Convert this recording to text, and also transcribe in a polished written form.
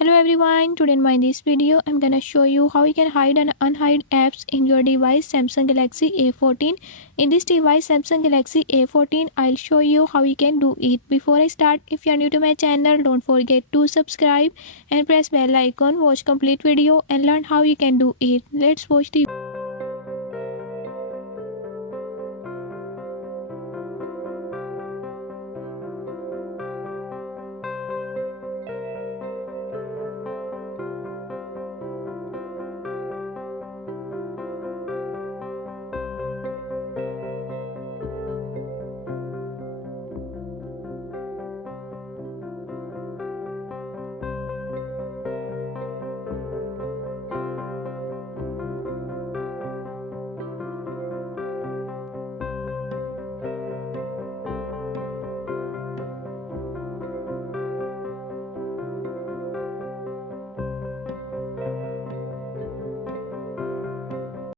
Hello everyone, today in this video I'm gonna show you how you can hide and unhide apps in your device Samsung Galaxy A14. In this device Samsung Galaxy A14, I'll show you how you can do it. Before I start, if you are new to my channel, don't forget to subscribe and press bell icon, watch complete video and learn how you can do it. Let's watch the